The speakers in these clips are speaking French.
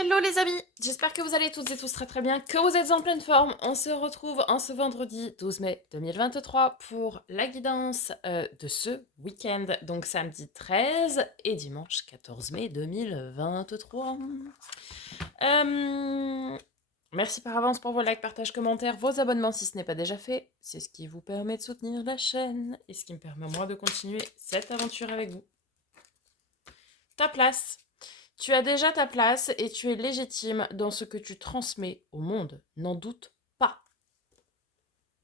Hello les amis, j'espère que vous allez toutes et tous très très bien, que vous êtes en pleine forme. On se retrouve en ce vendredi 12 mai 2023 pour la guidance de ce week-end, donc samedi 13 et dimanche 14 mai 2023. Merci par avance pour vos likes, partages, commentaires, vos abonnements si ce n'est pas déjà fait. C'est ce qui vous permet de soutenir la chaîne et ce qui me permet moi de continuer cette aventure avec vous. Ta place. Tu as déjà ta place et tu es légitime dans ce que tu transmets au monde. N'en doute pas.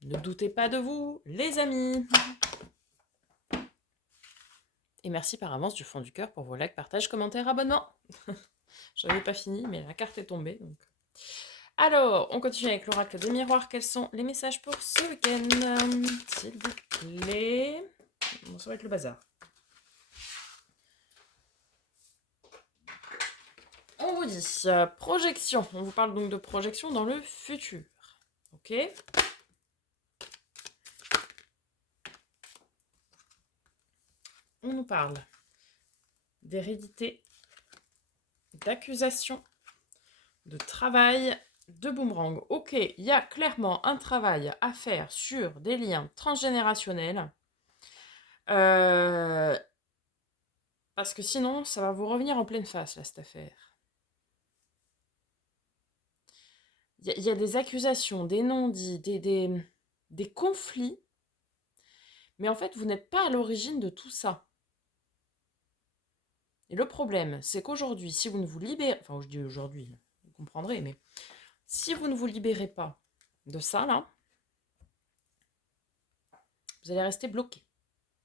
Ne doutez pas de vous, les amis. Et merci par avance du fond du cœur pour vos likes, partages, commentaires, abonnements. J'avais pas fini, mais la carte est tombée. Donc. Alors, on continue avec l'oracle des miroirs. Quels sont les messages pour ce week-end, s'il vous plaît? Bon, ça va être le bazar. On vous dit projection. On vous parle donc de projection dans le futur. Ok. On nous parle d'hérédité, d'accusation, de travail, de boomerang. Ok, il y a clairement un travail à faire sur des liens transgénérationnels. Parce que sinon, ça va vous revenir en pleine face, là, cette affaire. Il y a des accusations, des non-dits, des conflits. Mais en fait, vous n'êtes pas à l'origine de tout ça. Et le problème, c'est qu'aujourd'hui, si vous ne vous libérez... Enfin, je dis aujourd'hui, vous comprendrez, mais si vous ne vous libérez pas de ça, là, vous allez rester bloqué.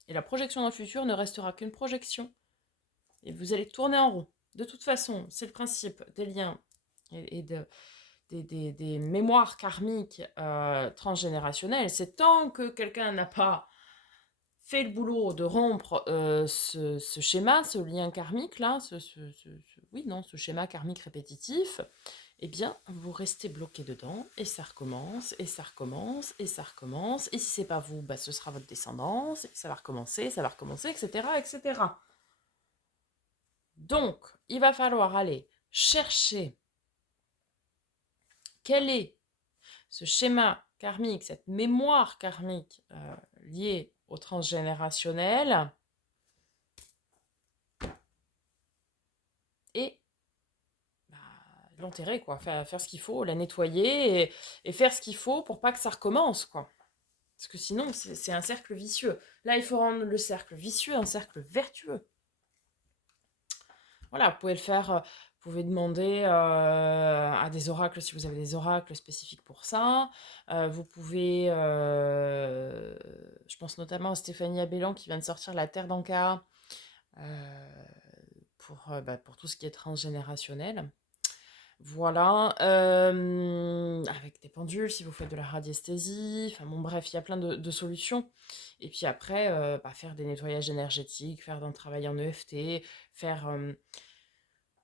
Et la projection dans le futur ne restera qu'une projection. Et vous allez tourner en rond. De toute façon, c'est le principe des liens et des mémoires karmiques transgénérationnelles. C'est tant que quelqu'un n'a pas fait le boulot de rompre ce schéma, ce lien karmique là, ce schéma karmique répétitif, eh bien, vous restez bloqué dedans, et ça recommence, et ça recommence, et ça recommence, et si c'est pas vous, bah, ce sera votre descendance, et ça va recommencer, etc., etc. Donc, il va falloir aller chercher quel est ce schéma karmique, cette mémoire karmique liée au transgénérationnel, et bah, l'enterrer, quoi, faire ce qu'il faut, la nettoyer, et faire ce qu'il faut pour pas que ça recommence, quoi. Parce que sinon, c'est un cercle vicieux. Là, il faut rendre le cercle vicieux un cercle vertueux. Voilà, vous pouvez le faire, vous pouvez demander à des oracles si vous avez des oracles spécifiques pour ça. Vous pouvez, je pense notamment à Stéphanie Abellan qui vient de sortir La Terre d'Anka pour tout ce qui est transgénérationnel. Voilà, avec des pendules, si vous faites de la radiesthésie, enfin bon bref, il y a plein de solutions. Et puis après, faire des nettoyages énergétiques, faire d'un travail en EFT, faire,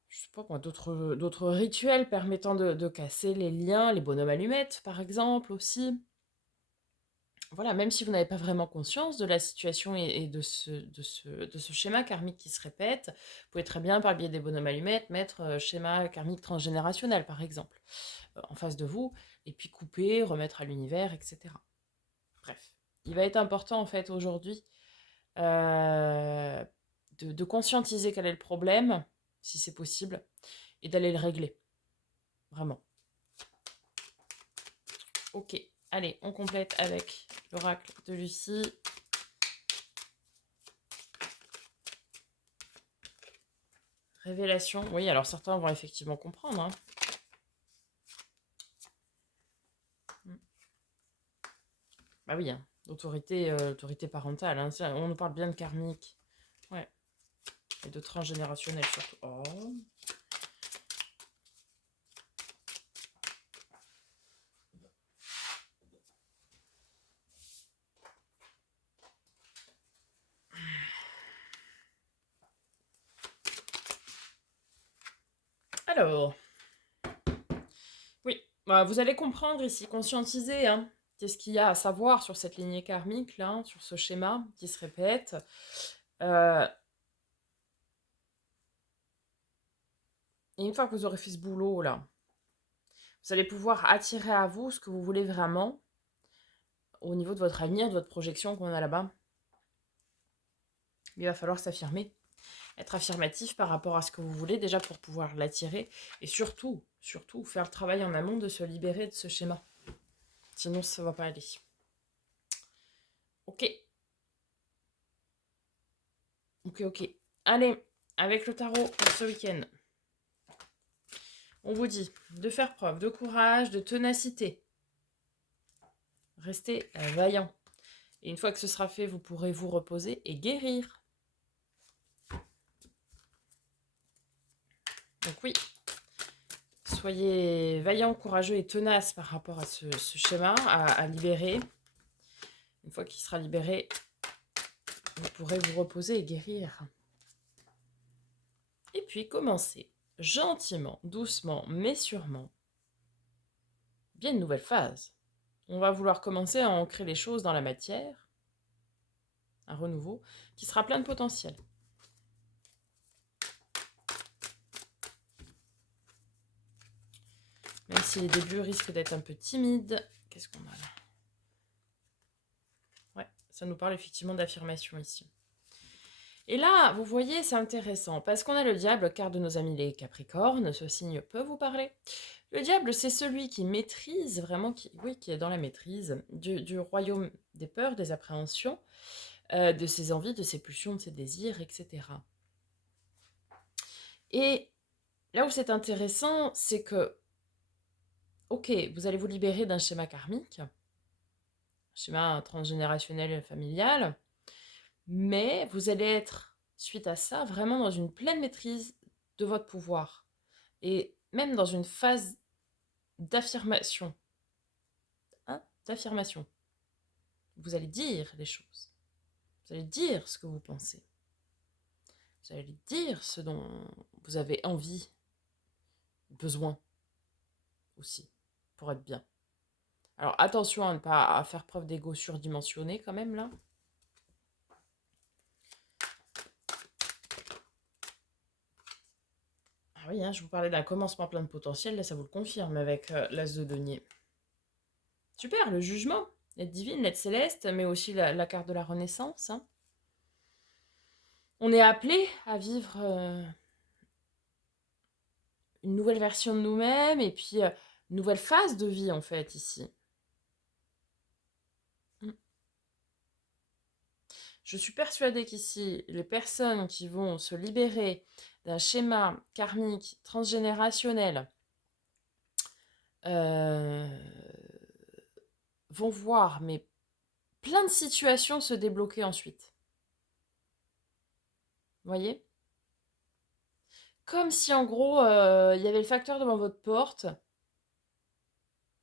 je sais pas moi, d'autres rituels permettant de casser les liens, les bonhommes allumettes par exemple aussi. Voilà, même si vous n'avez pas vraiment conscience de la situation et de ce schéma karmique qui se répète, vous pouvez très bien, par le biais des bonhommes allumettes, mettre schéma karmique transgénérationnel, par exemple, en face de vous, et puis couper, remettre à l'univers, etc. Bref, il va être important, en fait, aujourd'hui, de conscientiser quel est le problème, si c'est possible, et d'aller le régler. Vraiment. Ok, allez, on complète avec l'oracle de Lucie. Révélation, oui, alors certains vont effectivement comprendre. Hein. Bah oui, hein. Autorité parentale. Hein. On nous parle bien de karmique. Ouais. Et de transgénérationnel surtout. Oh. Alors, oui, bah, vous allez comprendre ici, conscientiser, hein. Qu'est-ce qu'il y a à savoir sur cette lignée karmique, là, sur ce schéma qui se répète. Et une fois que vous aurez fait ce boulot-là, vous allez pouvoir attirer à vous ce que vous voulez vraiment au niveau de votre avenir, de votre projection qu'on a là-bas. Il va falloir s'affirmer, être affirmatif par rapport à ce que vous voulez déjà pour pouvoir l'attirer et surtout, surtout faire le travail en amont de se libérer de ce schéma. Sinon, ça ne va pas aller. Ok. Ok. Allez, avec le tarot pour ce week-end. On vous dit de faire preuve de courage, de ténacité. Restez vaillant. Et une fois que ce sera fait, vous pourrez vous reposer et guérir. Donc oui, soyez vaillant, courageux et tenace par rapport à ce schéma à libérer. Une fois qu'il sera libéré, vous pourrez vous reposer et guérir. Et puis commencez gentiment, doucement, mais sûrement. Bien une nouvelle phase. On va vouloir commencer à ancrer les choses dans la matière. Un renouveau qui sera plein de potentiel. Même si les débuts risquent d'être un peu timides. Qu'est-ce qu'on a là? Ouais, ça nous parle effectivement d'affirmation ici. Et là, vous voyez, c'est intéressant, parce qu'on a le diable, car de nos amis les Capricornes, ce signe peut vous parler. Le diable, c'est celui qui maîtrise, vraiment, qui est dans la maîtrise du royaume des peurs, des appréhensions, de ses envies, de ses pulsions, de ses désirs, etc. Et là où c'est intéressant, c'est que, ok, vous allez vous libérer d'un schéma karmique, un schéma transgénérationnel et familial, mais vous allez être, suite à ça, vraiment dans une pleine maîtrise de votre pouvoir. Et même dans une phase d'affirmation. D'affirmation. Vous allez dire les choses. Vous allez dire ce que vous pensez. Vous allez dire ce dont vous avez envie, besoin aussi, pour être bien. Alors attention à ne pas faire preuve d'ego surdimensionné quand même là. Ah oui, je vous parlais d'un commencement plein de potentiel, là ça vous le confirme avec l'as de denier. Super, le jugement, l'aide divine, l'aide céleste, mais aussi la carte de la renaissance. On est appelé à vivre une nouvelle version de nous-mêmes et puis une nouvelle phase de vie en fait ici. Je suis persuadée qu'ici, les personnes qui vont se libérer d'un schéma karmique transgénérationnel vont voir mais plein de situations se débloquer ensuite. Vous voyez? Comme si en gros, il y avait le facteur devant votre porte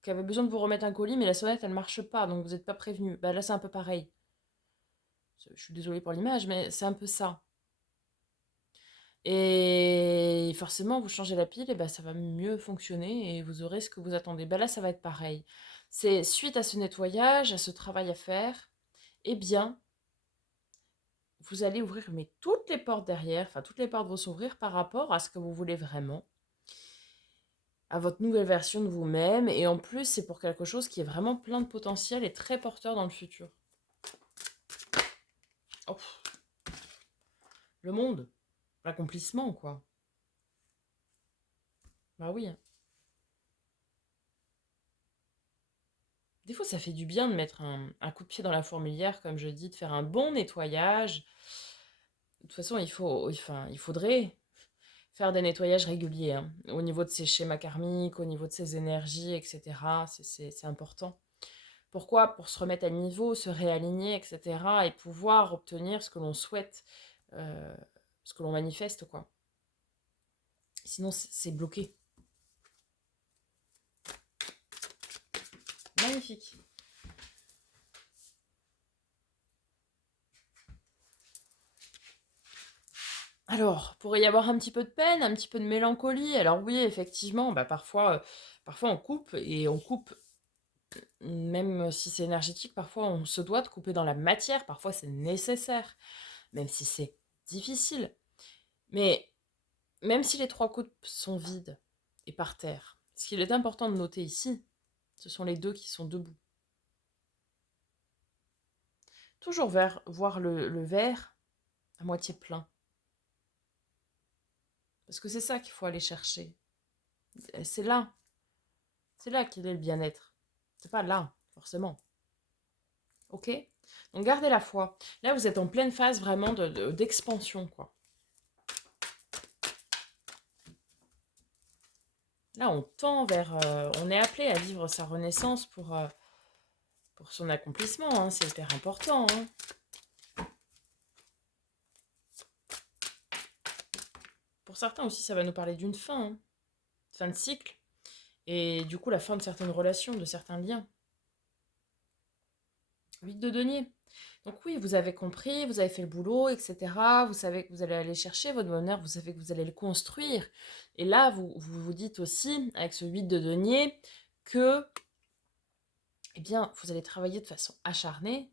qui avait besoin de vous remettre un colis, mais la sonnette, elle ne marche pas, donc vous n'êtes pas prévenu. Bah, là, c'est un peu pareil. Je suis désolée pour l'image, mais c'est un peu ça. Et forcément, vous changez la pile, et bah, ça va mieux fonctionner et vous aurez ce que vous attendez. Bah, là, ça va être pareil. C'est suite à ce nettoyage, à ce travail à faire, eh bien, vous allez ouvrir mais toutes les portes derrière, enfin toutes les portes vont s'ouvrir par rapport à ce que vous voulez vraiment, à votre nouvelle version de vous-même. Et en plus, c'est pour quelque chose qui est vraiment plein de potentiel et très porteur dans le futur. Oh, le monde, l'accomplissement, quoi. Bah oui. Des fois, ça fait du bien de mettre un coup de pied dans la fourmilière, comme je dis, de faire un bon nettoyage. De toute façon, il faudrait faire des nettoyages réguliers, au niveau de ces schémas karmiques, au niveau de ces énergies, etc. C'est important. Pourquoi? Pour se remettre à niveau, se réaligner, etc. et pouvoir obtenir ce que l'on souhaite, euh, ce que l'on manifeste, quoi. Sinon, c'est bloqué. Magnifique. Alors, pourrait y avoir un petit peu de peine, un petit peu de mélancolie. Alors oui, effectivement, parfois on coupe et on coupe, même si c'est énergétique, parfois on se doit de couper dans la matière, parfois c'est nécessaire, même si c'est difficile. Mais Même si les 3 coupes sont vides et par terre, ce qu'il est important de noter ici, ce sont les 2 qui sont debout. Toujours voir le verre à moitié plein. Parce que c'est ça qu'il faut aller chercher. C'est là. C'est là qu'il est le bien-être. C'est pas là, forcément. Ok? Donc gardez la foi. Là, vous êtes en pleine phase vraiment d'expansion, quoi. Là, on tend vers... on est appelé à vivre sa renaissance pour son accomplissement. Hein. C'est hyper important. Hein. Pour certains aussi, ça va nous parler d'une fin. Hein. Fin de cycle. Et du coup, la fin de certaines relations, de certains liens. 8 de denier. Donc oui, vous avez compris, vous avez fait le boulot, etc. Vous savez que vous allez aller chercher votre bonheur, vous savez que vous allez le construire. Et là, vous dites aussi, avec ce 8 de denier, que eh bien, vous allez travailler de façon acharnée,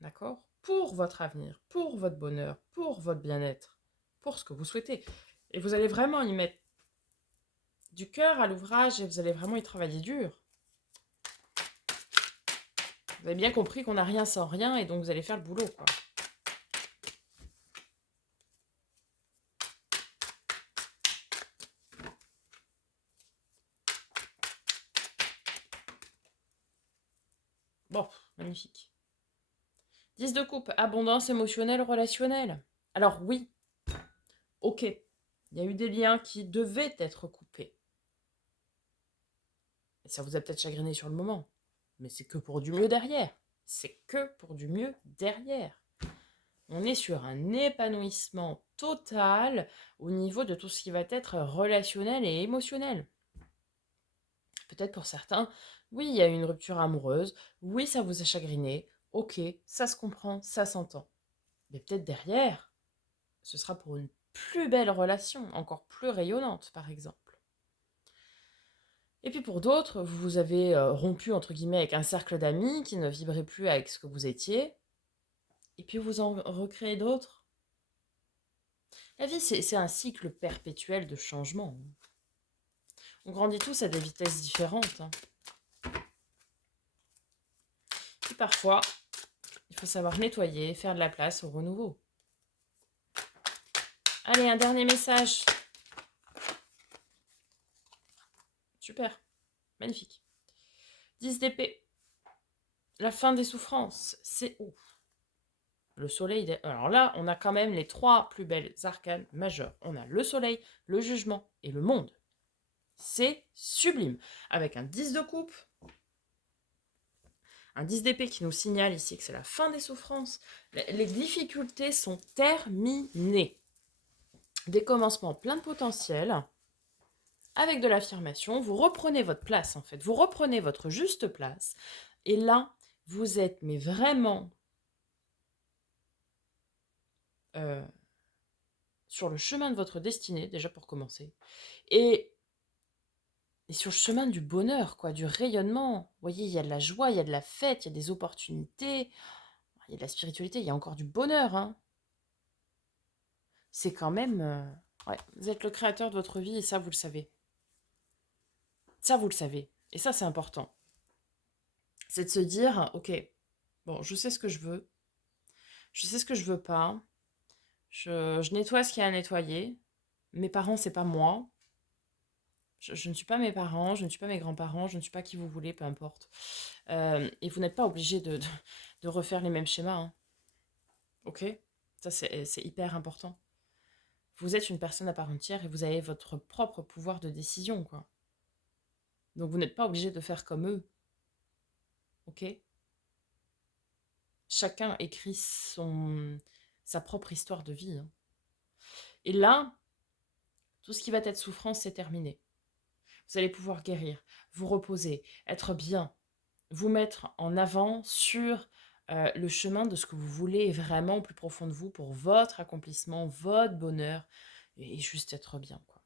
d'accord, pour votre avenir, pour votre bonheur, pour votre bien-être, pour ce que vous souhaitez. Et vous allez vraiment y mettre du cœur à l'ouvrage et vous allez vraiment y travailler dur. Vous avez bien compris qu'on n'a rien sans rien et donc vous allez faire le boulot, quoi. Bon, magnifique. 10 de coupe, abondance émotionnelle, relationnelle. Alors oui, ok, il y a eu des liens qui devaient être coupés. Et ça vous a peut-être chagriné sur le moment, mais c'est que pour du mieux derrière. C'est que pour du mieux derrière. On est sur un épanouissement total au niveau de tout ce qui va être relationnel et émotionnel. Peut-être pour certains, oui, il y a eu une rupture amoureuse, oui, ça vous a chagriné, ok, ça se comprend, ça s'entend. Mais peut-être derrière, ce sera pour une plus belle relation, encore plus rayonnante, par exemple. Et puis pour d'autres, vous avez rompu, entre guillemets, avec un cercle d'amis qui ne vibrait plus avec ce que vous étiez, et puis vous en recréez d'autres. La vie, c'est un cycle perpétuel de changement. On grandit tous à des vitesses différentes. Hein. Et parfois, il faut savoir nettoyer, faire de la place au renouveau. Allez, un dernier message. Super, magnifique. 10 d'épée. La fin des souffrances, c'est ouf. Le soleil, alors là, on a quand même les 3 plus belles arcanes majeures. On a le soleil, le jugement et le monde. C'est sublime. Avec un 10 de coupe, un 10 d'épée qui nous signale ici que c'est la fin des souffrances. Les difficultés sont terminées. Des commencements pleins de potentiel. Avec de l'affirmation, vous reprenez votre place en fait. Vous reprenez votre juste place. Et là, vous êtes mais vraiment sur le chemin de votre destinée, déjà pour commencer. Et sur le chemin du bonheur, quoi, du rayonnement. Vous voyez, il y a de la joie, il y a de la fête, il y a des opportunités, il y a de la spiritualité, il y a encore du bonheur. Hein. C'est quand même... ouais, vous êtes le créateur de votre vie et ça, vous le savez. Ça, vous le savez. Et ça, c'est important. C'est de se dire, ok, bon, je sais ce que je veux. Je sais ce que je veux pas. Je nettoie ce qu'il y a à nettoyer. Mes parents, c'est pas moi. Je ne suis pas mes parents, je ne suis pas mes grands-parents, je ne suis pas qui vous voulez, peu importe. Et vous n'êtes pas obligé de refaire les mêmes schémas. Hein. Ok? Ça, c'est hyper important. Vous êtes une personne à part entière et vous avez votre propre pouvoir de décision, quoi. Donc vous n'êtes pas obligé de faire comme eux. Ok? Chacun écrit sa propre histoire de vie. Hein. Et là, tout ce qui va être souffrance, c'est terminé. Vous allez pouvoir guérir, vous reposer, être bien, vous mettre en avant sur le chemin de ce que vous voulez vraiment au plus profond de vous pour votre accomplissement, votre bonheur et juste être bien, quoi.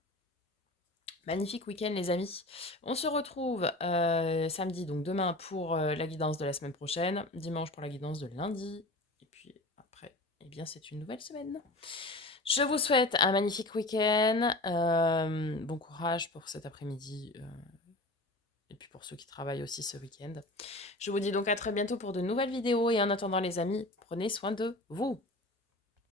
Magnifique week-end les amis. On se retrouve samedi, donc demain pour la guidance de la semaine prochaine, dimanche pour la guidance de lundi, et puis après, eh bien c'est une nouvelle semaine. Je vous souhaite un magnifique week-end. Bon courage pour cet après-midi. Et puis pour ceux qui travaillent aussi ce week-end. Je vous dis donc à très bientôt pour de nouvelles vidéos. Et en attendant les amis, prenez soin de vous.